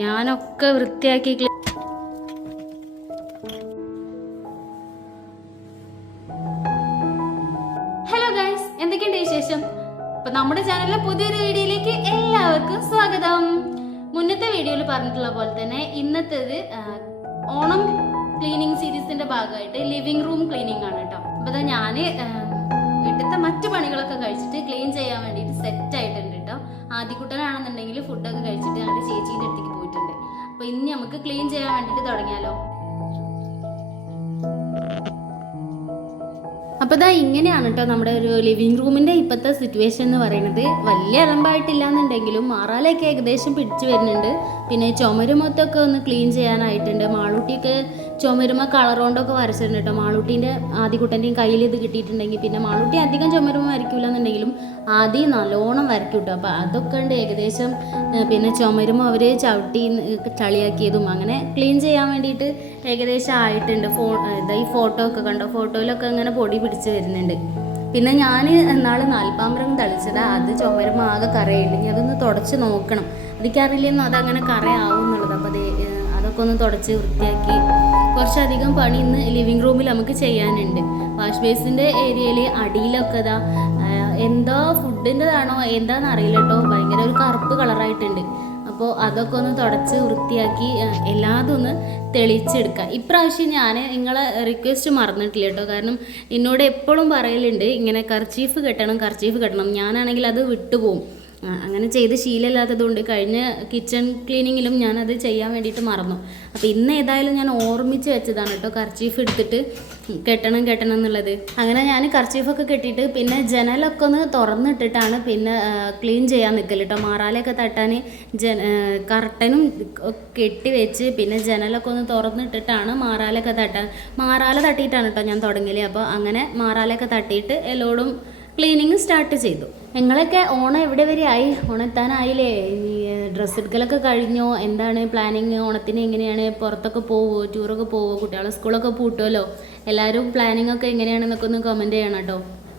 ഞാനൊക്കെ വൃത്തിയാക്കി. Hello guys, എന്തൊക്കെയുണ്ട് വിശേഷം? അപ്പൊ നമ്മുടെ ചാനലിലെ പുതിയൊരു വീഡിയോയിലേക്ക് എല്ലാവർക്കും സ്വാഗതം. മുന്നത്തെ വീഡിയോയിൽ പറഞ്ഞിട്ടുള്ള പോലെ തന്നെ ഇന്നത്തേത് ഓണം ക്ലീനിങ് സീരീസിന്റെ ഭാഗമായിട്ട് ലിവിംഗ് റൂം ക്ലീനിങ് ആണ് കേട്ടോ. അപ്പൊ ഞാന് വീട്ടിലത്തെ മറ്റു പണികളൊക്കെ കഴിച്ചിട്ട് ക്ലീൻ ചെയ്യാൻ വേണ്ടിയിട്ട് സെറ്റ് ആയിട്ടുണ്ട് കേട്ടോ. ആദ്യക്കുട്ടനാണെന്നുണ്ടെങ്കിൽ ഫുഡൊക്കെ കഴിച്ചിട്ട് ഞങ്ങളുടെ ചേച്ചീൻ്റെ അടുത്തേക്ക് പോയിട്ടുണ്ട്. അപ്പൊ ഇനി നമുക്ക് ക്ലീൻ ചെയ്യാൻ വേണ്ടിയിട്ട് തുടങ്ങിയാലോ. അപ്പോൾ ഇതാ ഇങ്ങനെയാണ് കേട്ടോ നമ്മുടെ ഒരു ലിവിങ് റൂമിൻ്റെ ഇപ്പോഴത്തെ സിറ്റുവേഷൻ എന്ന് പറയുന്നത്. വലിയ അലമ്പായിട്ടില്ല എന്നുണ്ടെങ്കിലും മാറാലൊക്കെ ഏകദേശം പിടിച്ചു വരുന്നുണ്ട്. പിന്നെ ചുമരുമൊത്തൊക്കെ ഒന്ന് ക്ലീൻ ചെയ്യാനായിട്ടുണ്ട്. മാളൂട്ടിയൊക്കെ ചുമരുമ കളർ കൊണ്ടൊക്കെ വരച്ചിട്ടുണ്ട് കേട്ടോ. മാളൂട്ടീൻ്റെ ആദ്യക്കുട്ടൻ്റെയും കയ്യിൽ ഇത് കിട്ടിയിട്ടുണ്ടെങ്കിൽ പിന്നെ മാളൂട്ടി അധികം ചുമരുമ വരയ്ക്കില്ല എന്നുണ്ടെങ്കിലും ആദ്യം നല്ലോണം വരയ്ക്കും കേട്ടോ. അപ്പോൾ അതൊക്കെ ഉണ്ട് ഏകദേശം. പിന്നെ ചുമരുമ അവർ ചവിട്ടി ചളിയാക്കിയതും അങ്ങനെ ക്ലീൻ ചെയ്യാൻ വേണ്ടിയിട്ട് ഏകദേശം ആയിട്ടുണ്ട്. ഈ ഫോട്ടോ ഒക്കെ കണ്ടോ, ഫോട്ടോയിലൊക്കെ അങ്ങനെ പൊടി പിടിച്ച് വരുന്നുണ്ട്. പിന്നെ ഞാൻ എന്നാൾ നാൽപ്പാമ്പരം തളിച്ചത് അത് ചുമരുമ ആകെ കറയുണ്ട്. ഇനി അതൊന്ന് തുടച്ച് നോക്കണം. എനിക്കറിയില്ലെന്നും അതങ്ങനെ കറയാവും എന്നുള്ളത്. അപ്പോൾ അതൊക്കെ ഒന്ന് തുടച്ച് വൃത്തിയാക്കി കുറച്ചധികം പണി ഇന്ന് ലിവിങ് റൂമിൽ നമുക്ക് ചെയ്യാനുണ്ട്. വാഷ് ബേസിൻ്റെ ഏരിയയിൽ അടിയിലൊക്കെ ഇതാ എന്തോ ഫുഡിൻ്റെതാണോ എന്താണെന്ന് അറിയില്ല കേട്ടോ, ഭയങ്കര ഒരു കറുപ്പ് കളറായിട്ടുണ്ട്. അപ്പോൾ അതൊക്കെ ഒന്ന് തുടച്ച് വൃത്തിയാക്കി എല്ലാതും ഒന്ന് തെളിച്ചെടുക്കുക. ഇപ്രാവശ്യം ഞാൻ നിങ്ങളെ റിക്വസ്റ്റ് മറന്നിട്ടില്ല കേട്ടോ. കാരണം എന്നോട് എപ്പോഴും പറയലുണ്ട് ഇങ്ങനെ കർച്ചീഫ് കെട്ടണം. ഞാനാണെങ്കിൽ അത് വിട്ടുപോകും. അങ്ങനെ ചെയ്ത് ശീലമില്ലാത്തതുകൊണ്ട് കഴിഞ്ഞ കിച്ചൺ ക്ലീനിങ്ങിലും ഞാനത് ചെയ്യാൻ വേണ്ടിയിട്ട് മറന്നു. അപ്പോൾ ഇന്ന് ഏതായാലും ഞാൻ ഓർമ്മിച്ച് വെച്ചതാണ് കേട്ടോ കർച്ചീഫ് എടുത്തിട്ട് കെട്ടണം എന്നുള്ളത്. അങ്ങനെ ഞാൻ കർച്ചീഫൊക്കെ കെട്ടിയിട്ട് പിന്നെ ജനലൊക്കെ ഒന്ന് തുറന്നിട്ടിട്ടാണ് പിന്നെ ക്ലീൻ ചെയ്യാൻ നിൽക്കൽ കേട്ടോ. മാറാലയൊക്കെ തട്ടാൻ കർട്ടനും കെട്ടി വെച്ച് പിന്നെ ജനലൊക്കെ ഒന്ന് തുറന്നിട്ടിട്ടാണ് മാറാല തട്ടിയിട്ടാണ് കേട്ടോ ഞാൻ തുടങ്ങല്. അപ്പോൾ അങ്ങനെ മാറാലയൊക്കെ തട്ടിയിട്ട് എല്ലോടും ക്ലീനിങ് സ്റ്റാർട്ട് ചെയ്തു. നിങ്ങളൊക്കെ ഓണം എവിടെ വരെ ആയി? ഓണെത്താനായില്ലേ? ഡ്രസ്സ് എടുക്കലൊക്കെ കഴിഞ്ഞോ? എന്താണ് പ്ലാനിങ്? ഓണത്തിന് എങ്ങനെയാണ്? പുറത്തൊക്കെ പോവോ? ടൂറൊക്കെ പോവോ? കുട്ടികളെ സ്കൂളൊക്കെ പൂട്ടുമല്ലോ. എല്ലാവരും പ്ലാനിങ് ഒക്കെ എങ്ങനെയാണെന്നൊക്കെ ഒന്ന് കമൻറ്റ് ചെയ്യണം കേട്ടോ.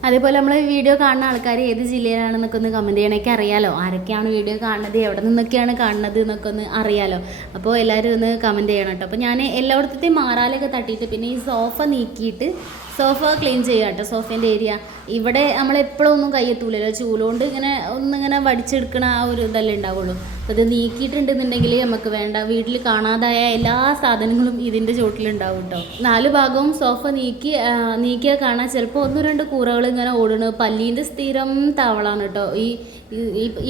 അതേപോലെ നമ്മൾ വീഡിയോ കാണുന്ന ആൾക്കാർ ഏത് ജില്ലയിലാണെന്നൊക്കെ ഒന്ന് കമൻറ്റ് ചെയ്യണമൊക്കെ അറിയാലോ. ആരൊക്കെയാണ് വീഡിയോ കാണുന്നത്, എവിടെ നിന്നൊക്കെയാണ് കാണുന്നത് എന്നൊക്കെ ഒന്ന് അറിയാലോ. അപ്പോൾ എല്ലാവരും ഒന്ന് കമൻറ്റ് ചെയ്യണം കേട്ടോ. അപ്പോൾ ഞാൻ എല്ലായിടത്തേയും മാറാലൊക്കെ തട്ടിയിട്ട് പിന്നെ ഈ സോഫ നീക്കിയിട്ട് സോഫ ക്ലീൻ ചെയ്യുക കേട്ടോ. സോഫേൻ്റെ ഏരിയ ഇവിടെ നമ്മളെപ്പോഴും ഒന്നും കയ്യെത്തൂലല്ലോ, ചൂലുകൊണ്ട് ഒന്നിങ്ങനെ വടിച്ചെടുക്കണ ആ ഒരു ഇതല്ലേ ഉണ്ടാവുള്ളൂ. അപ്പോൾ ഇത് നീക്കിയിട്ടുണ്ടെന്നുണ്ടെങ്കിൽ നമുക്ക് വേണ്ട വീട്ടിൽ കാണാതായ എല്ലാ സാധനങ്ങളും ഇതിൻ്റെ ചോട്ടിലുണ്ടാവും കേട്ടോ. 4 ഭാഗവും സോഫ നീക്കിയാൽ കാണാൻ ചിലപ്പോൾ 1-2 കൂറകൾ ഇങ്ങനെ ഓടുന്നു. പല്ലീൻ്റെ സ്ഥിരം താവളാണ് കേട്ടോ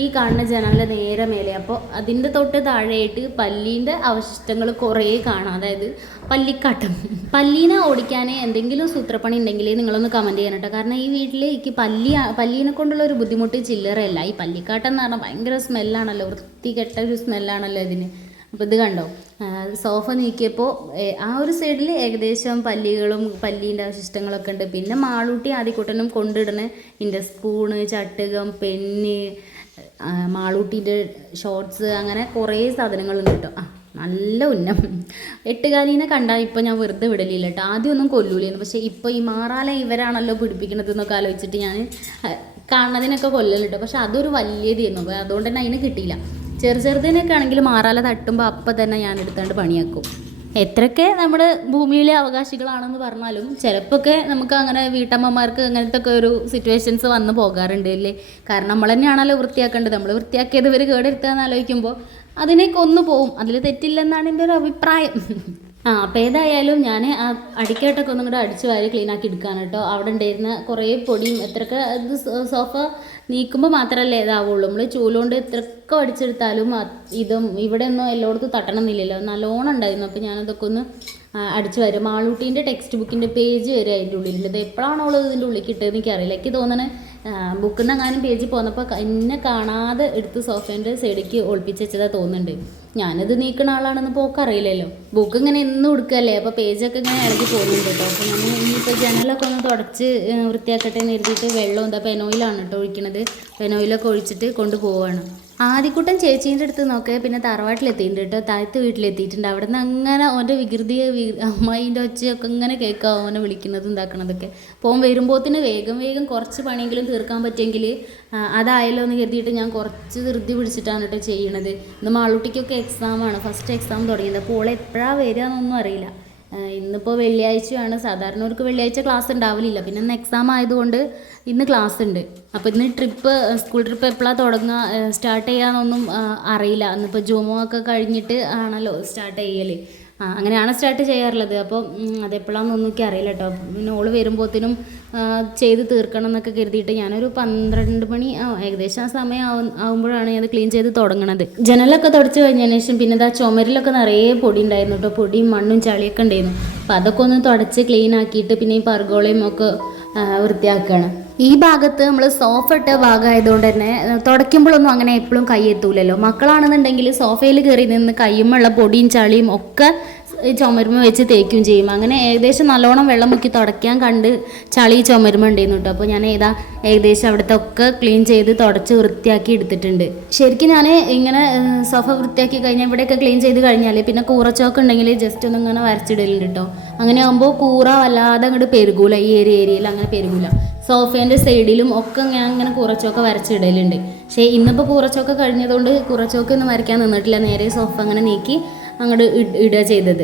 ഈ കാണുന്ന ജനലിൻ്റെ നേരെ മേലെ. അപ്പോൾ അതിൻ്റെ തൊട്ട് താഴെയായിട്ട് പല്ലീൻ്റെ അവശിഷ്ടങ്ങൾ കുറേ കാണാം, അതായത് പല്ലിക്കാട്ടം. പല്ലീനെ ഓടിക്കാൻ എന്തെങ്കിലും സൂത്രപ്പണി ഉണ്ടെങ്കിൽ നിങ്ങളൊന്ന് കമൻറ്റ് ചെയ്യണം കേട്ടോ. കാരണം ഈ വീട്ടിൽ എനിക്ക് പല്ലീനെ കൊണ്ടുള്ള ഒരു ബുദ്ധിമുട്ട് ചില്ലറയല്ല. ഈ പല്ലിക്കാട്ടം എന്ന് പറഞ്ഞാൽ ഭയങ്കര സ്മെല്ലാണല്ലോ, വൃത്തികെട്ട ഒരു സ്മെല്ലാണല്ലോ ഇതിന്. അപ്പോൾ ഇത് കണ്ടോ, സോഫ നീക്കിയപ്പോൾ ആ ഒരു സൈഡിൽ ഏകദേശം പല്ലീൻ്റെ അവശിഷ്ടങ്ങളൊക്കെ ഉണ്ട്. പിന്നെ മാളൂട്ടി ആദ്യക്കുട്ടനും കൊണ്ടിടുന്ന ഇതിൻ്റെ സ്പൂണ്, ചട്ടുകം, പെന്ന്, മാളൂട്ടിൻ്റെ ഷോർട്സ്, അങ്ങനെ കുറേ സാധനങ്ങളുണ്ട് കേട്ടോ. നല്ല ഉന്നം. 8 കണ്ടാൽ ഇപ്പോൾ ഞാൻ വെറുതെ വിടലില്ല കേട്ടോ. ആദ്യമൊന്നും കൊല്ലൂലായിരുന്നു, പക്ഷേ ഇപ്പോൾ ഈ മാറാല ഇവരാണല്ലോ പിടിപ്പിക്കുന്നത് എന്നൊക്കെ ആലോചിച്ചിട്ട് ഞാൻ കാണുന്നതിനൊക്കെ കൊല്ലൽ കേട്ടോ. പക്ഷെ അതൊരു വലിയതായിരുന്നു, അതുകൊണ്ട് തന്നെ അതിന് കിട്ടിയില്ല. ചെറുതിനൊക്കെ ആണെങ്കിൽ മാറാല തട്ടുമ്പോൾ അപ്പം തന്നെ ഞാൻ എടുത്തുകൊണ്ട് പണിയാക്കും. എത്രയൊക്കെ നമ്മുടെ ഭൂമിയിലെ അവകാശികളാണെന്ന് പറഞ്ഞാലും ചിലപ്പോഴൊക്കെ നമുക്ക് അങ്ങനെ വീട്ടമ്മമാർക്ക് അങ്ങനത്തെ ഒക്കെ ഒരു സിറ്റുവേഷൻസ് വന്ന് പോകാറുണ്ട് അല്ലേ. കാരണം നമ്മൾ തന്നെയാണല്ലോ വൃത്തിയാക്കേണ്ടത്. നമ്മൾ വൃത്തിയാക്കിയത് ഇവർ കേടെടുത്താന്ന് ആലോചിക്കുമ്പോൾ അതിനേക്ക് ഒന്ന് പോവും. അതിൽ തെറ്റില്ലെന്നാണ് എൻ്റെ ഒരു അഭിപ്രായം. അപ്പോൾ ഏതായാലും ഞാൻ ആ അടിക്കായിട്ടൊക്കെ ഒന്നും കൂടെ അടിച്ച് വാരി ക്ലീനാക്കി എടുക്കുകയാണ് കേട്ടോ. അവിടെ ഉണ്ടായിരുന്ന കുറേ പൊടിയും എത്രയൊക്കെ ഇത് സോഫ നീക്കുമ്പോൾ മാത്രമല്ലേ ഇതാവുള്ളൂ. നമ്മൾ ചൂലുകൊണ്ട് എത്രയൊക്കെ അടിച്ചെടുത്താലും ഇതും ഇവിടെ ഒന്നും എല്ലായിടത്തും തട്ടണമെന്നില്ലല്ലോ, നല്ലോണം ഉണ്ടായിരുന്നു. അപ്പോൾ ഞാനതൊക്കെ ഒന്ന് അടിച്ചു വരും. മാളൂട്ടീൻ്റെ ടെക്സ്റ്റ് ബുക്കിൻ്റെ പേജ് വരെ അതിൻ്റെ ഉള്ളിലുണ്ട്. ഇത് എപ്പോഴാണോ ഇതിൻ്റെ ഉള്ളിൽ കിട്ടുന്നത് എനിക്കറിയില്ല. എനിക്ക് തോന്നണേ ബുക്കിൽ നിന്ന് എങ്ങാനും പേജിൽ പോന്നപ്പോൾ എന്നെ കാണാതെ എടുത്ത് സോഫേൻ്റെ സൈഡിലേക്ക് ഒളിപ്പിച്ച് വെച്ചതാണ് തോന്നുന്നുണ്ട്. ഞാനിത് നീക്കുന്ന ആളാണെന്ന് പോക്കറിയില്ലല്ലോ. ബുക്ക് ഇങ്ങനെ എന്നും എടുക്കുകയല്ലേ, അപ്പോൾ പേജൊക്കെ ഇങ്ങനെ ഇളകി പോകുന്നുണ്ട് കേട്ടോ. അപ്പോൾ ഞാൻ ഇനിയിപ്പോൾ ജനലൊക്കെ ഒന്ന് തുടച്ച് വൃത്തിയാക്കട്ടെ എന്ന് എഴുതിയിട്ട് വെള്ളം എന്താ പെനോയിലാണ് കേട്ടോ ഒഴിക്കണത്. പെനോയിലൊക്കെ ഒഴിച്ചിട്ട് കൊണ്ടുപോവാണ്. ആദ്യക്കൂട്ടം ചേച്ചീൻ്റെ അടുത്ത് നോക്കുക പിന്നെ തറവാട്ടിലെത്തിയിട്ടുണ്ട് കേട്ടോ. താഴത്ത് വീട്ടിലെത്തിയിട്ടുണ്ട്. അവിടെ നിന്ന് അങ്ങനെ ഓൻ്റെ വികൃതിയെ അമ്മായിൻ്റെ ഒച്ചയൊക്കെ ഇങ്ങനെ കേൾക്കാം, ഓനെ വിളിക്കുന്നതും ഇതാക്കണതൊക്കെ. പോകാൻ വരുമ്പോഴത്തിന് വേഗം വേഗം കുറച്ച് പണിയെങ്കിലും തീർക്കാൻ പറ്റുമെങ്കിൽ അതായല്ലോ എന്ന് കരുതിയിട്ട് ഞാൻ കുറച്ച് ധൃതി പിടിച്ചിട്ടാണ് കേട്ടോ ചെയ്യണത്. ഇന്ന് മാളൂട്ടിക്കൊക്കെ എക്സാമാണ്, ഫസ്റ്റ് എക്സാം തുടങ്ങിയത്. അപ്പോൾ ഓളെ എപ്പോഴാണ് വരിക എന്നൊന്നും അറിയില്ല. ഇന്നിപ്പോൾ വെള്ളിയാഴ്ചയാണ്. സാധാരണ വെള്ളിയാഴ്ച ക്ലാസ് ഉണ്ടാവില്ല. പിന്നെ ഇന്ന് എക്സാം ആയതുകൊണ്ട് ഇന്ന് ക്ലാസ് ഉണ്ട്. അപ്പോൾ ഇന്ന് സ്കൂൾ ട്രിപ്പ് എപ്പോഴാണ് തുടങ്ങുക, സ്റ്റാർട്ട് ചെയ്യാമെന്നൊന്നും അറിയില്ല. ഇന്നിപ്പോൾ ജൂമോ ഒക്കെ കഴിഞ്ഞിട്ട് ആണല്ലോ സ്റ്റാർട്ട് ചെയ്യൽ. അങ്ങനെയാണ് സ്റ്റാർട്ട് ചെയ്യാറുള്ളത്. അപ്പോൾ അതെപ്പോഴാണെന്നൊന്നും എനിക്ക് അറിയില്ല കേട്ടോ. പിന്നെ ഓള് വരുമ്പോഴത്തേനും ചെയ്ത് തീർക്കണം എന്നൊക്കെ കരുതിയിട്ട് ഞാനൊരു 12 മണി ഏകദേശം ആ സമയം ആകുമ്പോഴാണ് ഞാൻ ക്ലീൻ ചെയ്ത് തുടങ്ങണത്. ജനലൊക്കെ തുടച്ച് കഴിഞ്ഞതിന് ശേഷം പിന്നെ ഇതാ ചുമരിലൊക്കെ നിറയെ പൊടി ഉണ്ടായിരുന്നു കേട്ടോ. പൊടിയും മണ്ണും ചളിയൊക്കെ ഉണ്ടായിരുന്നു. അപ്പോൾ അതൊക്കെ ഒന്ന് തുടച്ച് ക്ലീൻ ആക്കിയിട്ട് പിന്നെ ഈ പർഗോളയും ഒക്കെ വൃത്തിയാക്കുകയാണ്. ഈ ഭാഗത്ത് നമ്മൾ സോഫ ഇട്ട ഭാഗമായതുകൊണ്ട് തന്നെ തുടയ്ക്കുമ്പോഴൊന്നും അങ്ങനെ എപ്പോഴും കൈ എത്തൂലല്ലോ. മക്കളാണെന്നുണ്ടെങ്കിൽ സോഫയിൽ കയറി നിന്ന് കയ്യുമുള്ള പൊടിയും ചളിയും ഒക്കെ ചുമരുമ വെച്ച് തേക്കുകയും ചെയ്യും. അങ്ങനെ ഏകദേശം നല്ലോണം വെള്ളം മുക്കി തുടയ്ക്കാൻ കണ്ട് ചളി ചുമരുമ ഉണ്ടായിരുന്നു കേട്ടോ. അപ്പോൾ ഞാൻ ഏകദേശം അവിടുത്തെ ഒക്കെ ക്ലീൻ ചെയ്ത് തുടച്ച് വൃത്തിയാക്കി എടുത്തിട്ടുണ്ട്. ശരിക്കും ഞാൻ ഇങ്ങനെ സോഫ വൃത്തിയാക്കി കഴിഞ്ഞാൽ ഇവിടെയൊക്കെ ക്ലീൻ ചെയ്ത് കഴിഞ്ഞാൽ പിന്നെ കൂറച്ചോക്ക് ഉണ്ടെങ്കിൽ ജസ്റ്റ് ഒന്ന് ഇങ്ങനെ വരച്ചിടലുണ്ട് കേട്ടോ. അങ്ങനെ ആകുമ്പോൾ കൂറ വല്ലാതെ അങ്ങോട്ട് പെരുകൂല. ഈ ഏരിയയിൽ അങ്ങനെ പെരുകൂല. സോഫേൻ്റെ സൈഡിലും ഒക്കെ ഞാൻ ഇങ്ങനെ കൂറച്ചൊക്കെ വരച്ചിടലുണ്ട്. പക്ഷേ ഇന്നിപ്പോൾ കൂറച്ചൊക്കെ കഴിഞ്ഞതുകൊണ്ട് കൂറച്ചൊക്കെ ഒന്നും വരയ്ക്കാൻ നിന്നിട്ടില്ല. നേരെ സോഫ അങ്ങനെ നീക്കി അങ്ങോട്ട് ഇടുക ചെയ്തത്.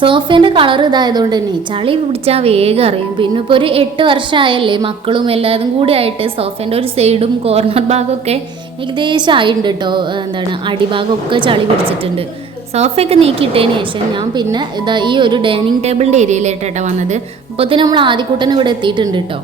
സോഫേൻ്റെ കളർ ഇതായതുകൊണ്ട് തന്നെ ചളി പിടിച്ചാൽ വേഗം അറിയും. പിന്നെ ഇപ്പോൾ ഒരു 8 വർഷമായല്ലേ മക്കളും എല്ലാതും കൂടി ആയിട്ട് സോഫേൻ്റെ ഒരു സൈഡും കോർണർ ഭാഗമൊക്കെ ഏകദേശം ആയിട്ടുണ്ട് കേട്ടോ. അടിഭാഗമൊക്കെ ചളി പിടിച്ചിട്ടുണ്ട്. സോഫയൊക്കെ നീക്കിയിട്ടതിന് ശേഷം ഞാൻ പിന്നെ ഈ ഒരു ഡൈനിങ് ടേബിളിൻ്റെ ഏരിയയിലായിട്ടാണ് വന്നത്. അപ്പോൾ തന്നെ നമ്മൾ ആദ്യക്കൂട്ടൻ ഇവിടെ എത്തിയിട്ടുണ്ട് കേട്ടോ.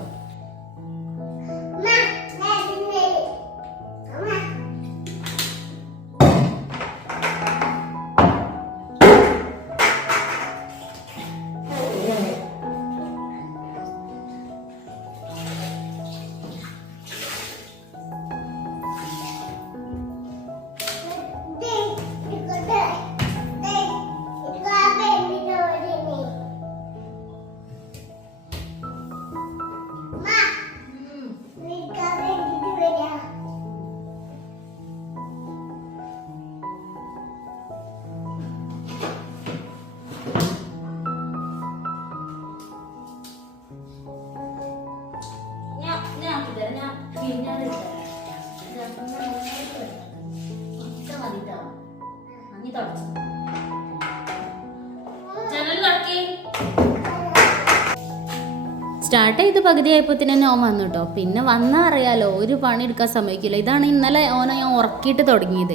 സ്റ്റാർട്ട് ചെയ്ത് പകുതിയായപ്പോൾ തന്നെ ഓൻ വന്നു കേട്ടോ. പിന്നെ വന്നാൽ അറിയാലോ ഒരു പണി എടുക്കാൻ സമ്മതിക്കില്ല. ഇതാണ് ഇന്നലെ ഓനെ ഞാൻ ഉറക്കിയിട്ട് തുടങ്ങിയത്.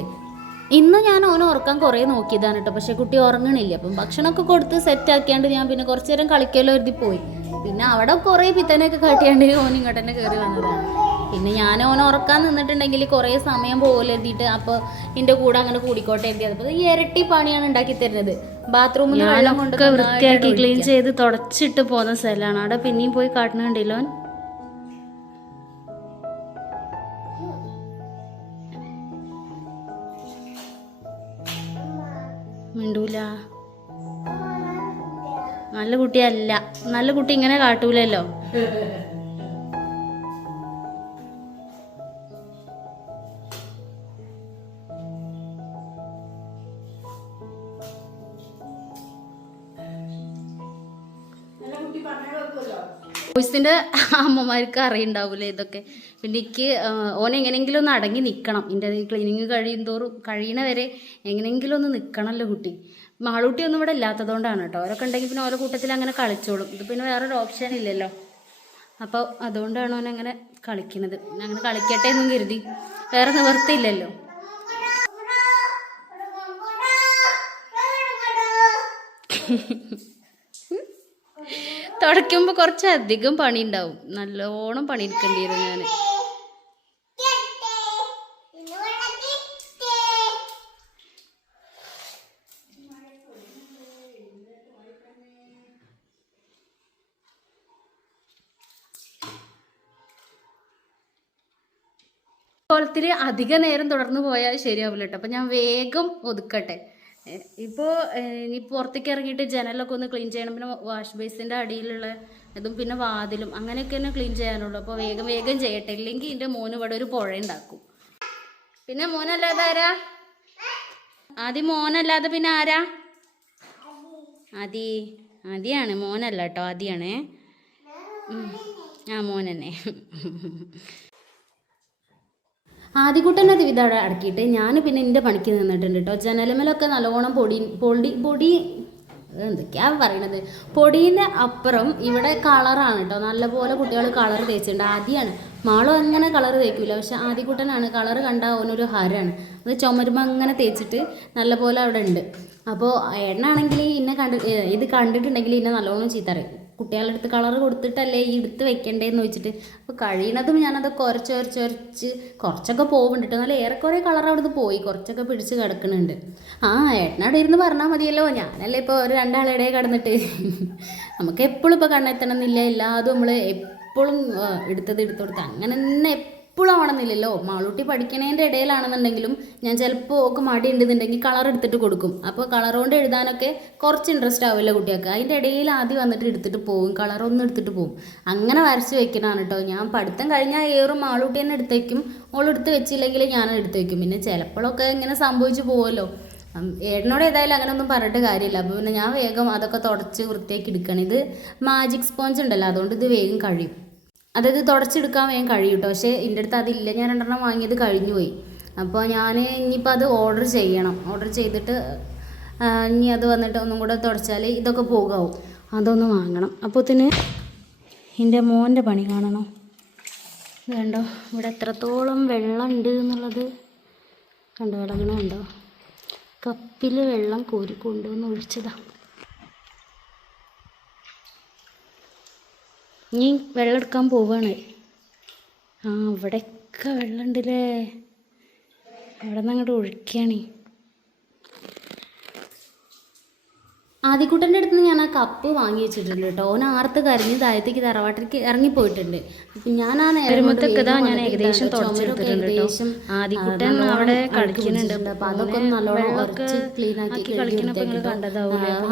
ഇന്ന് ഞാൻ ഓനെ ഉറക്കാൻ കുറേ നോക്കിയതാണ് കേട്ടോ. പക്ഷേ കുട്ടി ഉറങ്ങണില്ല. അപ്പം ഭക്ഷണമൊക്കെ കൊടുത്ത് സെറ്റാക്കിയാണ്ട് ഞാൻ പിന്നെ കുറച്ച് നേരം കളിക്കലോ എഴുതി പോയി. പിന്നെ അവിടെ കുറേ പിത്തനൊക്കെ കാട്ടിയാണ്ട് ഓൻ ഇങ്ങോട്ട് തന്നെ കയറി വന്നതാണ്. പിന്നെ ഞാൻ ഓനെ ഉറക്കാൻ നിന്നിട്ടുണ്ടെങ്കിൽ കുറേ സമയം പോലെ എഴുതിയിട്ട് അപ്പോൾ എൻ്റെ കൂടെ അങ്ങനെ കൂടിക്കോട്ടെ എഴുതിയത്. അപ്പോൾ ഈ ഇരട്ടി പണിയാണ് ഉണ്ടാക്കി തരുന്നത്. ബാത്റൂമിൽ വെള്ളം കൊണ്ട് വൃത്തിയാക്കി ക്ലീൻ ചെയ്ത് തുടച്ചിട്ട് പോകുന്ന സ്ഥലമാണ്. അവിടെ പിന്നെയും പോയി കാട്ടണുണ്ടല്ലോ. മിണ്ടൂല. നല്ല കുട്ടിയല്ല. നല്ല കുട്ടി ഇങ്ങനെ കാട്ടൂലല്ലോ. ബോയ്സിൻ്റെ അമ്മമാർക്ക് അറിയുണ്ടാവില്ലേ ഇതൊക്കെ. പിന്നെ എനിക്ക് ഓനെങ്ങനെയെങ്കിലും ഒന്ന് അടങ്ങി നിൽക്കണം. എൻ്റെ ക്ലീനിങ് കഴിയണ വരെ എങ്ങനെയെങ്കിലും ഒന്ന് നിൽക്കണമല്ലോ കുട്ടി. മാളൂട്ടി ഒന്നും ഇവിടെ ഇല്ലാത്തതുകൊണ്ടാണ് കേട്ടോ. അവരൊക്കെ ഉണ്ടെങ്കിൽ പിന്നെ ഓരോ കൂട്ടത്തിൽ അങ്ങനെ കളിച്ചോളും. ഇത് പിന്നെ വേറൊരു ഓപ്ഷൻ ഇല്ലല്ലോ. അപ്പോൾ അതുകൊണ്ടാണ് ഓനങ്ങനെ കളിക്കുന്നത്. അങ്ങനെ കളിക്കട്ടെ എന്നും കരുതി, വേറെ നിവർത്തിയില്ലല്ലോ. തുടയ്ക്കുമ്പോൾ കുറച്ചധികം പണി ഉണ്ടാവും. നല്ലോണം പണിയെടുക്കേണ്ടി വരും ഞാൻ. കോലത്തിൽ അധിക നേരം തുടർന്ന് പോയാൽ ശരിയാവില്ല കേട്ടോ. അപ്പം ഞാൻ വേഗം ഒതുക്കട്ടെ. ഇപ്പോൾ ഇനി പുറത്തേക്ക് ഇറങ്ങിയിട്ട് ജനലൊക്കെ ഒന്ന് ക്ലീൻ ചെയ്യണം. പിന്നെ വാഷ് ബേസിൻ്റെ അടിയിലുള്ള ഇതും പിന്നെ വാതിലും അങ്ങനെയൊക്കെ തന്നെ ക്ലീൻ ചെയ്യാനുള്ളൂ. അപ്പോൾ വേഗം വേഗം ചെയ്യട്ടെ. ഇല്ലെങ്കിൽ എൻ്റെ മോന് ഇവിടെ ഒരു പുഴ ഉണ്ടാക്കും. പിന്നെ മോനല്ലാതെ ആരാ? ആദ്യം മോനല്ലാതെ പിന്നെ ആരാ? ആദിയാണ്, മോനല്ല കേട്ടോ, ആദിയാണേ. ആ മോൻ തന്നെ. ആദ്യകൂട്ടൻ്റെ വിധം അവിടെ അടക്കിയിട്ട് ഞാൻ പിന്നെ എൻ്റെ പണിക്ക് നിന്നിട്ടുണ്ട് കേട്ടോ. ജനലമേലൊക്കെ നല്ലോണം പൊടി എന്തൊക്കെയാ പറയണത്, പൊടീൻ്റെ അപ്പുറം ഇവിടെ കളറാണ് കേട്ടോ. നല്ലപോലെ കുട്ടികൾ കളർ തേച്ചിട്ടുണ്ട്. ആദ്യമാണ് മാളും അങ്ങനെ കളർ തേക്കില്ല, പക്ഷെ ആദ്യകൂട്ടനാണ് കളർ കണ്ടാൽ അവനൊരു ഹരമാണ്. അത് ചുമരുമ്പോൾ അങ്ങനെ തേച്ചിട്ട് നല്ലപോലെ അവിടെ ഉണ്ട്. അപ്പോൾ എണ്ണാണെങ്കിൽ ഇത് കണ്ടിട്ടുണ്ടെങ്കിൽ ഇന്നെ നല്ലോണം ചീത്തറിയും. കുട്ടികളുടെ അടുത്ത് കളർ കൊടുത്തിട്ടല്ലേ ഈ എടുത്ത് വെക്കണ്ടേന്ന് വെച്ചിട്ട്. അപ്പോൾ കഴിയണതും ഞാനത് കുറച്ച് കുറച്ചൊക്കെ പോകുന്നുണ്ട് കേട്ടോ. നല്ല ഏറെക്കുറെ കളർ അവിടുന്ന് പോയി, കുറച്ചൊക്കെ പിടിച്ച് കിടക്കുന്നുണ്ട്. ഏട്ടനവിടെ ഇരുന്ന് പറഞ്ഞാൽ മതിയല്ലോ, ഞാനല്ലേ ഇപ്പോൾ ഒരു രണ്ടാളുടെ കിടന്നിട്ട്. നമുക്ക് എപ്പോഴും ഇപ്പോൾ കണ്ണെത്തണം എന്നില്ല, എല്ലാതും നമ്മൾ എപ്പോഴും എടുത്ത് കൊടുത്ത് അങ്ങനെ തന്നെ എപ്പോഴും ആവണമെന്നില്ലല്ലോ. മാളൂട്ടി പഠിക്കണേൻ്റെ ഇടയിലാണെന്നുണ്ടെങ്കിലും ഞാൻ ചിലപ്പോൾ ഒക്കെ മടി ഉണ്ടെന്നുണ്ടെങ്കിൽ കളർ എടുത്തിട്ട് കൊടുക്കും. അപ്പോൾ കളർ കൊണ്ട് എഴുതാനൊക്കെ കുറച്ച് ഇൻട്രസ്റ്റ് ആവില്ല കുട്ടികൾക്ക്. അതിൻ്റെ ഇടയിൽ ആദ്യം വന്നിട്ട് എടുത്തിട്ട് പോകും, കളറൊന്നും എടുത്തിട്ട് പോകും. അങ്ങനെ വരച്ച് വെക്കണതാണ് കേട്ടോ. ഞാൻ പഠിത്തം കഴിഞ്ഞാൽ ഏറും മാളൂട്ടി തന്നെ എടുത്ത് വയ്ക്കും. ഓളെടുത്ത് വെച്ചില്ലെങ്കിൽ ഞാൻ എടുത്ത് വയ്ക്കും. പിന്നെ ചിലപ്പോഴൊക്കെ ഇങ്ങനെ സംഭവിച്ചു പോകുമല്ലോ. ഏട്ടനോട് ഏതായാലും അങ്ങനെ ഒന്നും പറഞ്ഞിട്ട് കാര്യമില്ല. അപ്പോൾ പിന്നെ ഞാൻ വേഗം അതൊക്കെ തുടച്ച് വൃത്തിയാക്കി എടുക്കണം. ഇത് മാജിക് സ്പോഞ്ച് ഉണ്ടല്ലോ, അതുകൊണ്ട് ഇത് വേഗം കഴിയും. അതായത് തുടച്ചെടുക്കാൻ വേഗം കഴിയും കേട്ടോ. പക്ഷേ എൻ്റെ അടുത്ത് അതില്ല, ഞാൻ 2 വാങ്ങിയത് കഴിഞ്ഞു പോയി. അപ്പോൾ ഞാൻ ഇനിയിപ്പോൾ അത് ഓർഡർ ചെയ്യണം. ഓർഡർ ചെയ്തിട്ട് ഇനി അത് വന്നിട്ട് ഒന്നും കൂടെ തുടച്ചാൽ ഇതൊക്കെ പോകാവും. അതൊന്ന് വാങ്ങണം. അപ്പോൾ തന്നെ എൻ്റെ മോൻ്റെ പണി കാണണം. ഇത് കണ്ടോ, ഇവിടെ എത്രത്തോളം വെള്ളം ഉണ്ട് എന്നുള്ളത് കണ്ടോ, കിടക്കണുണ്ടോ? കപ്പിൽ വെള്ളം കോരി കൊണ്ടുവന്ന് ഒഴിച്ചതാണ്. ഇനി വെള്ളം എടുക്കാൻ പോവാണ്. ഇവിടെയൊക്കെ വെള്ളം ഉണ്ടല്ലേ, അവിടെ നിന്ന് അങ്ങോട്ട് ഒഴിക്കുകയാണ്. ആദ്യക്കുട്ടൻ്റെ അടുത്ത് നിന്ന് ഞാൻ ആ കപ്പ് വാങ്ങി വെച്ചിട്ടുണ്ട് കേട്ടോ. ഓൻ ആർത്ത് കരഞ്ഞ് താഴത്തേക്ക് തറവാട്ടിലേക്ക് ഇറങ്ങിപ്പോയിട്ടുണ്ട്. അപ്പം ഞാൻ ആ നേരത്തൊക്കെ ഞാൻ ഏകദേശം ഏകദേശം ആദ്യക്കുട്ടൻ അവിടെ കളിക്കുന്നുണ്ട്. അപ്പം അതൊക്കെ ഒന്ന് നല്ലോണം ഉറച്ച് ക്ലീൻ ആക്കി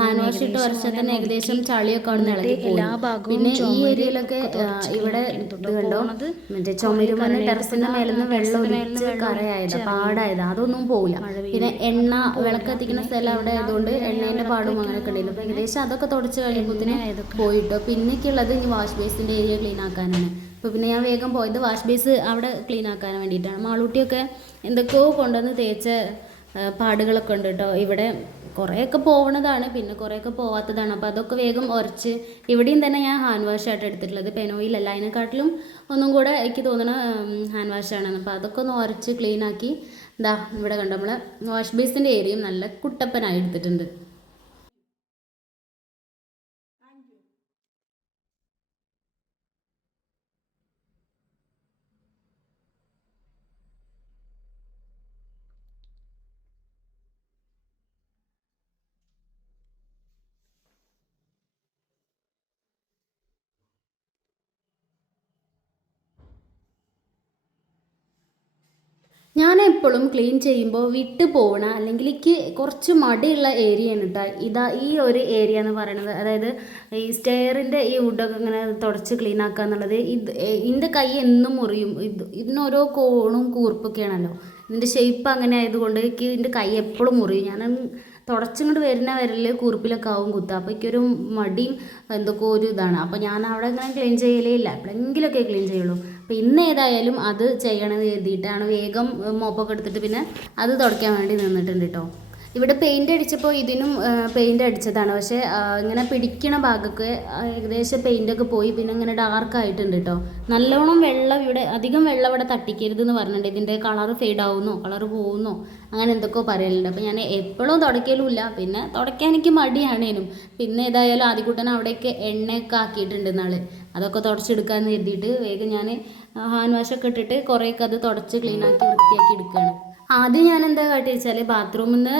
ഹാൻഡ് വാഷ് ഇട്ട് ഉറച്ചാൽ തന്നെ ഏകദേശം ചളിയൊക്കെ അവിടെ നിന്ന് ഇളകി എല്ലാ ഭാഗവും. പിന്നെ ഈ ഏരിയയിലൊക്കെ ഇവിടെ ഇത് കണ്ടോ, മറ്റേ ചുമരുമല ടെറസിൻ്റെ മേലെ നിന്ന് വെള്ളം ഒലിച്ച് കറയായത് പാടായത് അതൊന്നും പോകില്ല. പിന്നെ എണ്ണ വിളക്കത്തിക്കുന്ന സ്ഥലം അവിടെ ആയതുകൊണ്ട് എണ്ണേൻ്റെ പാടും അങ്ങനെ ണ്ടല്ലോ. അപ്പോൾ ഏകദേശം അതൊക്കെ തുടച്ച് കഴിയുമ്പോഴത്തേന് പോയിട്ടോ. പിന്നേക്കുള്ളത് ഇനി വാഷ് ബേസിൻ്റെ ഏരിയ ക്ലീൻ ആക്കാനാണ്. അപ്പോൾ പിന്നെ ഞാൻ വേഗം പോയത് വാഷ് ബേസ് അവിടെ ക്ലീൻ ആക്കാൻ വേണ്ടിയിട്ടാണ്. മാളൂട്ടിയൊക്കെ എന്തൊക്കെയോ കൊണ്ടുവന്ന് തേച്ച പാടുകളൊക്കെ ഉണ്ട് കേട്ടോ. ഇവിടെ കുറേയൊക്കെ പോകണതാണ്, പിന്നെ കുറേയൊക്കെ പോവാത്തതാണ്. അപ്പോൾ അതൊക്കെ വേഗം ഉരച്ച്, ഇവിടെയും തന്നെ ഞാൻ ഹാൻഡ് വാഷായിട്ട് എടുത്തിട്ടുള്ളത്, പെനോയിലല്ല. അതിനെക്കാട്ടിലും ഒന്നും കൂടെ എനിക്ക് തോന്നണ ഹാൻഡ് വാഷാണ്. അപ്പോൾ അതൊക്കെ ഒന്ന് ഉരച്ച് ക്ലീനാക്കി ഇവിടെ കണ്ടോ നമ്മൾ വാഷ് ബേസിൻ്റെ ഏരിയയും നല്ല കുട്ടപ്പനായി എടുത്തിട്ടുണ്ട്. ഞാൻ എപ്പോഴും ക്ലീൻ ചെയ്യുമ്പോൾ വിട്ട് പോകണ അല്ലെങ്കിൽ എനിക്ക് കുറച്ച് മടിയുള്ള ഏരിയയാണ് കേട്ടോ. ഈ ഒരു ഏരിയ എന്ന് പറയുന്നത്, അതായത് ഈ സ്റ്റെയറിൻ്റെ ഈ വുഡൊക്കെ ഇങ്ങനെ തുടച്ച് ക്ലീൻ ആക്കുക എന്നുള്ളത്. ഇതിൻ്റെ കൈ എന്നും മുറിയും. ഇതിനോരോ കോണും കൂർപ്പൊക്കെയാണല്ലോ. ഇതിൻ്റെ ഷേപ്പ് അങ്ങനെ ആയതുകൊണ്ട് എനിക്ക് ഇതിൻ്റെ കൈ എപ്പോഴും മുറിയും. ഞാൻ തുടച്ചിങ്ങോട്ട് വരുന്ന വരൽ കൂർപ്പിലൊക്കെ ആവും കുത്തുക. അപ്പോൾ എനിക്കൊരു മടിയും എന്തൊക്കെ ഒരു ഇതാണ്. അപ്പോൾ ഞാൻ അവിടെ ഇങ്ങനെ ക്ലീൻ ചെയ്യലേ ഇല്ല, എപ്പോഴെങ്കിലുമൊക്കെ ക്ലീൻ ചെയ്യുള്ളൂ. അപ്പോൾ ഇന്ന് ഏതായാലും അത് ചെയ്യണമെന്ന് കരുതിയിട്ടാണ് വേഗം മോപ്പൊക്കെ എടുത്തിട്ട് പിന്നെ അത് തുടയ്ക്കാൻ വേണ്ടി നിന്നിട്ടുണ്ട് കേട്ടോ. ഇവിടെ പെയിൻ്റ് അടിച്ചപ്പോൾ ഇതിനും പെയിൻ്റ് അടിച്ചതാണ്. പക്ഷേ ഇങ്ങനെ പിടിക്കണ ഭാഗമൊക്കെ ഏകദേശം പെയിൻ്റൊക്കെ പോയി, പിന്നെ ഇങ്ങനെ ഡാർക്കായിട്ടുണ്ട് കേട്ടോ. നല്ലോണം വെള്ളം അധികം വെള്ളം ഇവിടെ തട്ടിക്കരുതെന്ന് പറഞ്ഞിട്ടുണ്ട്. ഇതിൻ്റെ കളർ ഫെയ്ഡ് ആവുന്നോ കളർ പോകുന്നോ അങ്ങനെ എന്തൊക്കെയോ പറയലുണ്ട്. അപ്പോൾ ഞാൻ എപ്പോഴും തുടയ്ക്കലുമില്ല, പിന്നെ തുടയ്ക്കാൻ എനിക്ക് മടിയാണേനും. പിന്നെ ഏതായാലും ആദ്യകൂട്ടൻ അവിടെയൊക്കെ എണ്ണയൊക്കെ ആക്കിയിട്ടുണ്ട് നാളെ, അതൊക്കെ തുടച്ചെടുക്കാമെന്ന് കരുതിയിട്ട് വേഗം ഞാൻ ഹാൻഡ് വാഷൊക്കെ ഇട്ടിട്ട് കുറേയൊക്കെ അത് തുടച്ച് ക്ലീനാക്കി വൃത്തിയാക്കി എടുക്കുകയാണ്. ആദ്യം ഞാൻ എന്താ കാട്ടി വെച്ചാൽ ബാത്റൂമിൽ നിന്ന്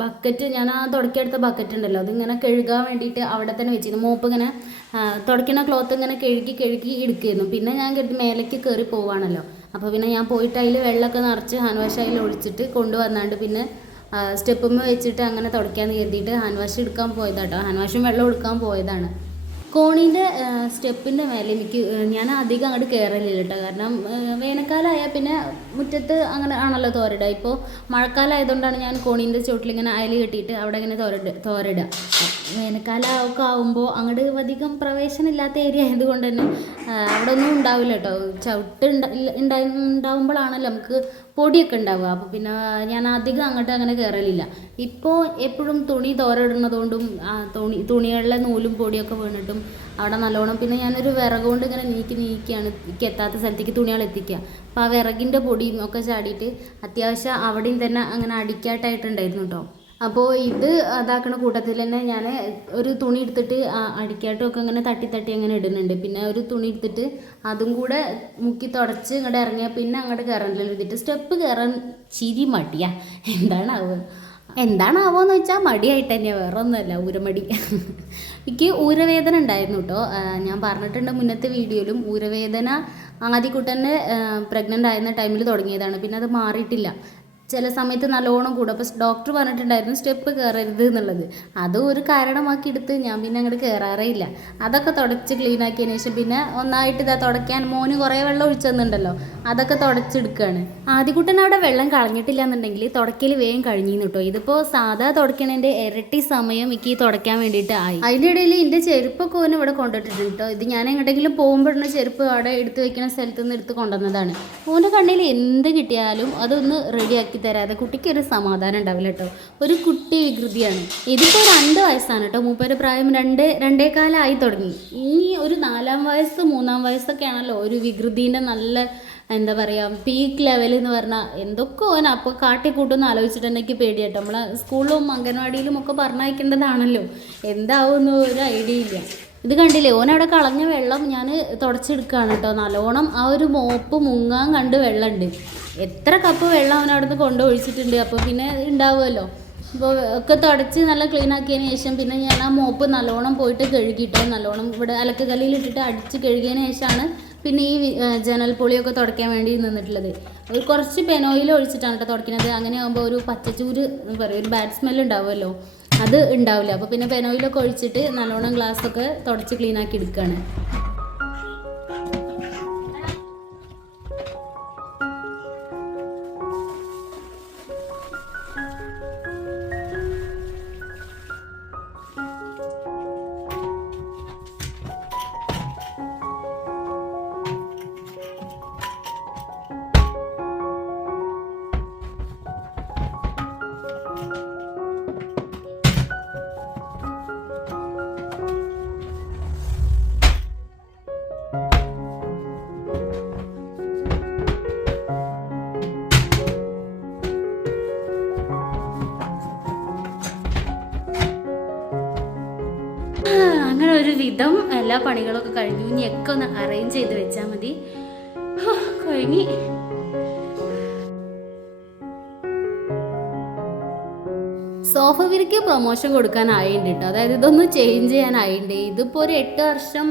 ബക്കറ്റ്, ഞാൻ ആ തുടക്കിയെടുത്ത ബക്കറ്റ് ഉണ്ടല്ലോ, അതിങ്ങനെ കഴുകാൻ വേണ്ടിയിട്ട് അവിടെ തന്നെ വെച്ചിരുന്നു. മോപ്പ് ഇങ്ങനെ തുടയ്ക്കുന്ന ക്ലോത്ത് ഇങ്ങനെ കഴുകി എടുക്കുമായിരുന്നു. പിന്നെ ഞാൻ കരുതി മേലേക്ക് കയറി പോവാണല്ലോ, അപ്പോൾ പിന്നെ ഞാൻ പോയിട്ട് അതിൽ വെള്ളമൊക്കെ നിറച്ച് ഹാൻഡ് വാഷ് അതിൽ ഒഴിച്ചിട്ട് കൊണ്ടുവന്നാണ്ട് പിന്നെ സ്റ്റെപ്പുമ്മ വെച്ചിട്ട് അങ്ങനെ തുടയ്ക്കാമെന്ന് കരുതിയിട്ട് ഹാൻഡ് വാഷ് എടുക്കാൻ പോയതാട്ടോ. ഹാൻഡ് വാഷും വെള്ളം എടുക്കാൻ പോയതാണ്. കോണീൻ്റെ സ്റ്റെപ്പിൻ്റെ മേലെ എനിക്ക് ഞാൻ അധികം അങ്ങോട്ട് കയറലില്ല കേട്ടോ. കാരണം വേനൽക്കാലമായാൽ പിന്നെ മുറ്റത്ത് അങ്ങനെ ആണല്ലോ തോരയിടുക. ഇപ്പോൾ മഴക്കാലം ആയതുകൊണ്ടാണ് ഞാൻ കോണീൻ്റെ ചുവട്ടിലിങ്ങനെ അയൽ കെട്ടിയിട്ട് അവിടെ ഇങ്ങനെ തോരയിടുക. വേനൽക്കാലം ഒക്കെ ആകുമ്പോൾ അങ്ങോട്ട് അധികം പ്രവേശനമില്ലാത്ത ഏരിയ ആയതുകൊണ്ട് തന്നെ അവിടെ ഒന്നും ഉണ്ടാവില്ല കേട്ടോ. ചവിട്ട് ഉണ്ടാവുമ്പോഴാണല്ലോ നമുക്ക് പൊടിയൊക്കെ ഉണ്ടാവുക. അപ്പോൾ പിന്നെ ഞാൻ അധികം അങ്ങോട്ട് അങ്ങനെ കയറലില്ല. ഇപ്പോൾ എപ്പോഴും തുണി തോരയിടുന്നതുകൊണ്ടും തുണികളിലെ നൂലും പൊടിയൊക്കെ വീണിട്ടും അവിടെ നല്ലോണം, പിന്നെ ഞാനൊരു വിറക് കൊണ്ട് ഇങ്ങനെ നീക്കിയാണ് എനിക്ക് എത്താത്ത സ്ഥലത്തേക്ക് തുണികൾ എത്തിക്കുക. അപ്പോൾ ആ വിറകിൻ്റെ പൊടിയും ഒക്കെ ചാടിയിട്ട് അത്യാവശ്യം അവിടെയും തന്നെ അങ്ങനെ അടിക്കാട്ടായിട്ടുണ്ടായിരുന്നു കേട്ടോ. അപ്പോൾ ഇത് അതാക്കണ കൂട്ടത്തിൽ തന്നെ ഞാൻ ഒരു തുണി എടുത്തിട്ട് അടിക്കാട്ടമൊക്കെ ഇങ്ങനെ തട്ടി അങ്ങനെ ഇടുന്നുണ്ട്. പിന്നെ ഒരു തുണി എടുത്തിട്ട് അതും കൂടെ മുക്കി തുടച്ച് ഇങ്ങോട്ട് ഇറങ്ങിയാൽ പിന്നെ അങ്ങോട്ട് കയറാനില്ല. എഴുതിയിട്ട് സ്റ്റെപ്പ് കയറാൻ ചിരി മടിയാ. എന്താണാവോന്ന് വെച്ചാൽ മടിയായിട്ട് തന്നെയാണ്, വേറെ ഒന്നുമല്ല, ഊരമടി. എനിക്ക് ഊരവേദന ഉണ്ടായിരുന്നു കേട്ടോ. ഞാൻ പറഞ്ഞിട്ടുണ്ട് മുന്നത്തെ വീഡിയോയിലും. ഊരവേദന ആദ്യക്കുട്ടൻ്റെ പ്രഗ്നൻ്റ് ആയിരുന്ന ടൈമിൽ തുടങ്ങിയതാണ്. പിന്നെ അത് മാറിയിട്ടില്ല. ചില സമയത്ത് നല്ലോണം കൂടും. അപ്പോൾ ഡോക്ടർ പറഞ്ഞിട്ടുണ്ടായിരുന്നു സ്റ്റെപ്പ് കയറരുത് എന്നുള്ളത്. അതും ഒരു കാരണമാക്കി എടുത്ത് ഞാൻ പിന്നെ അങ്ങോട്ട് കയറാറേ ഇല്ല. അതൊക്കെ തുടച്ച് ക്ലീൻ ആക്കിയതിന് ശേഷം പിന്നെ ഒന്നായിട്ട് ഇതാ തുടയ്ക്കാൻ മോന് കുറേ വെള്ളം ഒഴിച്ചെന്നുണ്ടല്ലോ, അതൊക്കെ തുടച്ചെടുക്കുകയാണ്. ആദ്യക്കുട്ടൻ അവിടെ വെള്ളം കളഞ്ഞിട്ടില്ല എന്നുണ്ടെങ്കിൽ തുടയ്ക്കൽ വേഗം കഴിഞ്ഞിരുന്നു കേട്ടോ. ഇതിപ്പോൾ സാധാ തുടയ്ക്കണതിൻ്റെ ഇരട്ടി സമയം എനിക്ക് തുടയ്ക്കാൻ വേണ്ടിയിട്ട് ആയി. അതിൻ്റെ ഇടയിൽ എൻ്റെ ചെരുപ്പൊക്കെ ഓന് ഇവിടെ കൊണ്ടുവന്നിട്ടുണ്ട് കേട്ടോ. ഇത് ഞാൻ എങ്ങോട്ടെങ്കിലും പോകുമ്പോഴാണ് ചെരുപ്പ് അവിടെ എടുത്ത് വെക്കുന്ന സ്ഥലത്ത് നിന്ന് എടുത്ത് കൊണ്ടുവന്നതാണ്. ഓൻ്റെ കണ്ണിൽ എന്ത് കിട്ടിയാലും അതൊന്ന് റെഡിയാക്കി തരാതെ കുട്ടിക്ക് ഒരു സമാധാനം ഉണ്ടാവില്ല കേട്ടോ. ഒരു കുട്ടി വികൃതിയാണ്. ഇതിപ്പോൾ 2 വയസ്സാണ് കേട്ടോ. മൂപ്പര് പ്രായം 2.25 തുടങ്ങി. ഇനി ഒരു 4-ാം വയസ്സ് 3-ാം വയസ്സൊക്കെ ആണല്ലോ ഒരു വികൃതിൻ്റെ നല്ല എന്താ പറയുക പീക്ക് ലെവൽ എന്ന് പറഞ്ഞാൽ. എന്തൊക്കെ ഓൻ അപ്പോൾ കാട്ടിക്കൂട്ടൊന്നും ആലോചിച്ചിട്ട് എനിക്ക് പേടിയാട്ടോ. നമ്മളെ സ്കൂളിലും അംഗൻവാടിയിലും ഒക്കെ പറഞ്ഞയക്കേണ്ടതാണല്ലോ, എന്താവുമെന്ന് ഒരു ഐഡിയ ഇല്ല. ഇത് കണ്ടില്ലേ, ഓനവിടെ കളഞ്ഞ വെള്ളം ഞാൻ തുടച്ചെടുക്കുകയാണ് കേട്ടോ. നല്ലോണം ആ ഒരു മോപ്പ് മുങ്ങാൻ കണ്ട് വെള്ളമുണ്ട്. എത്ര കപ്പ് വെള്ളം അവനവിടെ നിന്ന് കൊണ്ടൊഴിച്ചിട്ടുണ്ട്. അപ്പോൾ പിന്നെ ഉണ്ടാവുമല്ലോ. അപ്പോൾ ഒക്കെ തുടച്ച് നല്ല ക്ലീൻ ആക്കിയതിന് ശേഷം പിന്നെ ഞാൻ ആ മോപ്പ് നല്ലോണം പോയിട്ട് കഴുകിയിട്ടോ. നല്ലോണം ഇവിടെ അലക്ക് കല്ലിലിട്ടിട്ട് അടിച്ച് കഴുകിയതിന് ശേഷമാണ് പിന്നെ ഈ ജനൽ പൊളിയൊക്കെ തുടയ്ക്കാൻ വേണ്ടി നിന്നിട്ടുള്ളത്. ഒരു കുറച്ച് പെനോയിൽ ഒഴിച്ചിട്ടാണ് കേട്ടോ തുടയ്ക്കുന്നത്. അങ്ങനെ ആകുമ്പോൾ ഒരു പച്ചച്ചൂര് എന്ന് പറയും, ഒരു ബാഡ് സ്മെല്ല് ഉണ്ടാവുമല്ലോ, അത് ഉണ്ടാവില്ല. അപ്പോൾ പിന്നെ പെനോയിലൊക്കെ ഒഴിച്ചിട്ട് നല്ലോണം ഗ്ലാസ്സൊക്കെ തുടച്ച് ക്ലീൻ ആക്കി എടുക്കുകയാണ്. അങ്ങനെ ഒരു വിധം എല്ലാ പണികളൊക്കെ കഴിഞ്ഞു. ഇനിയൊക്കെ ഒന്ന് അറേഞ്ച് ചെയ്ത് വെച്ചാൽ മതി. കഴിഞ്ഞ് സോഫ വിരിക്ക് പ്രൊമോഷൻ കൊടുക്കാനായിട്ടുണ്ട് കേട്ടോ. അതായത് ഇതൊന്ന് ചേഞ്ച് ചെയ്യാനായിട്ടുണ്ട്. ഇതിപ്പോൾ ഒരു 8 വർഷം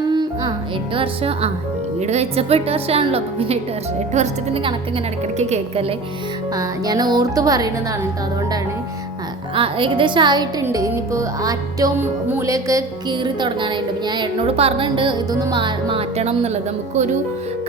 8 വർഷം വീട് വെച്ചപ്പോൾ 8 വർഷമാണല്ലോ. അപ്പോൾ പിന്നെ 8 വർഷത്തിൻ്റെ കണക്ക് ഇങ്ങനെ ഇടയ്ക്കിടയ്ക്ക് കേൾക്കല്ലേ. ഞാൻ ഓർത്ത് പറയുന്നതാണ് കേട്ടോ. അതുകൊണ്ടാണ് ഏകദേശം ആയിട്ടുണ്ട്. ഇനിയിപ്പോൾ അറ്റവും മൂലയൊക്കെ കീറി തുടങ്ങാനായിട്ടുണ്ട്. ഞാൻ ഏട്ടനോട് പറഞ്ഞിട്ടുണ്ട് ഇതൊന്ന് മാറ്റണം എന്നുള്ളത്. നമുക്കൊരു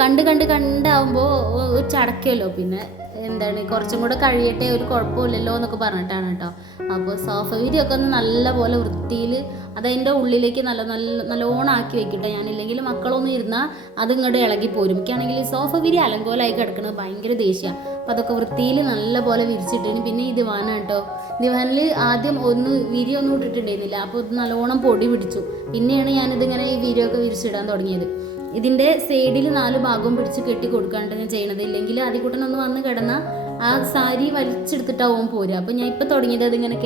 കണ്ടാകുമ്പോൾ ഒരു ചടക്കുമല്ലോ. പിന്നെ എന്താണ് കുറച്ചും കൂടെ കഴിയട്ടെ, ഒരു കുഴപ്പമില്ലല്ലോ എന്നൊക്കെ പറഞ്ഞിട്ടാണ് കേട്ടോ. അപ്പോൾ സോഫ വിരിയൊക്കെ ഒന്ന് നല്ല പോലെ വൃത്തിയിൽ അതതിൻ്റെ ഉള്ളിലേക്ക് നല്ലോണം ആക്കി വെക്കട്ടെ. ഞാനില്ലെങ്കിൽ മക്കളൊന്നും ഇരുന്നാൽ അതിങ്ങോട്ട് ഇളകി പോരും. എനിക്കാണെങ്കിൽ ഈ സോഫ വിരി അലങ്കോലായി കിടക്കുന്നത് ഭയങ്കര ദേഷ്യമാണ്. അപ്പോൾ അതൊക്കെ വൃത്തിയിൽ നല്ല പോലെ വിരിച്ചിട്ടിന്. പിന്നെ ഈ ദിവാനാണ് കേട്ടോ. ദിവാനിൽ ആദ്യം വിരിയൊന്നും ഇട്ടിട്ടുണ്ടായിരുന്നില്ല. അപ്പോൾ ഇത് നല്ലോണം പൊടി പിടിച്ചു. പിന്നെയാണ് ഞാനിതിങ്ങനെ ഈ വിരിയൊക്കെ വിരിച്ചിടാൻ തുടങ്ങിയത്. ഇതിൻ്റെ സൈഡിൽ 4 ഭാഗവും പിടിച്ച് കെട്ടി കൊടുക്കാണ്ട് ഞാൻ ചെയ്യണത്. ഇല്ലെങ്കിൽ ആദ്യക്കൂട്ടനൊന്ന് വന്ന് കിടന്നാൽ ആ സാരി വലിച്ചെടുത്തിട്ടാവും പോരുക. അപ്പോൾ ഞാൻ ഇപ്പോൾ തുടങ്ങിയത് അതിങ്ങനെ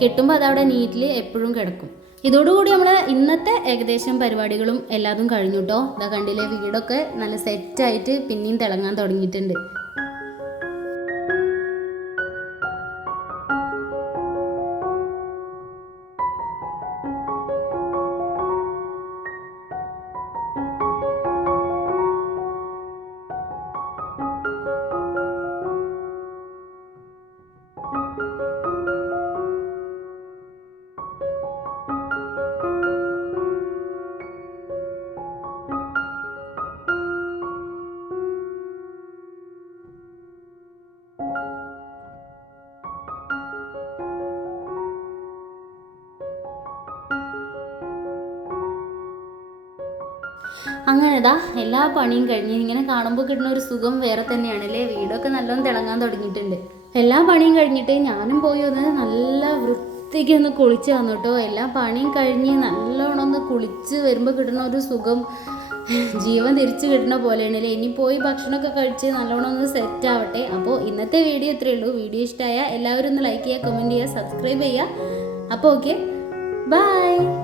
കെട്ടുമ്പോൾ അതവിടെ നീറ്റിൽ എപ്പോഴും കിടക്കും. ഇതോടുകൂടി നമ്മൾ ഇന്നത്തെ ഏകദേശം പരിപാടികളും എല്ലാതും കഴിഞ്ഞു കേട്ടോ. ഇതാ കണ്ടില്ലേ, വീടൊക്കെ നല്ല സെറ്റായിട്ട് പിന്നെയും തിളങ്ങാൻ തുടങ്ങിയിട്ടുണ്ട്. അങ്ങനെ ഇതാ എല്ലാ പണിയും കഴിഞ്ഞ് ഇങ്ങനെ കാണുമ്പോൾ കിട്ടുന്ന ഒരു സുഖം വേറെ തന്നെയാണല്ലേ. വീടൊക്കെ നല്ലോണം തിളങ്ങാൻ തുടങ്ങിയിട്ടുണ്ട്. എല്ലാ പണിയും കഴിഞ്ഞിട്ട് ഞാനും പോയി ഒന്ന് നല്ല വൃത്തിക്ക് ഒന്ന് കുളിച്ച് വന്നു കേട്ടോ. എല്ലാ പണിയും കഴിഞ്ഞ് നല്ലോണം ഒന്ന് കുളിച്ച് വരുമ്പോൾ കിട്ടുന്ന ഒരു സുഖം ജീവൻ തിരിച്ചു കിട്ടുന്ന പോലെയാണല്ലേ. ഇനി പോയി ഭക്ഷണമൊക്കെ കഴിച്ച് നല്ലോണം ഒന്ന് സെറ്റ് ആവട്ടെ. അപ്പോൾ ഇന്നത്തെ വീഡിയോ ഇത്രയേ ഉള്ളൂ. വീഡിയോ ഇഷ്ടമായ എല്ലാവരും ഒന്ന് ലൈക്ക് ചെയ്യുക, കമൻറ്റ് ചെയ്യുക, സബ്സ്ക്രൈബ് ചെയ്യുക. അപ്പോൾ ഓക്കെ, ബൈ.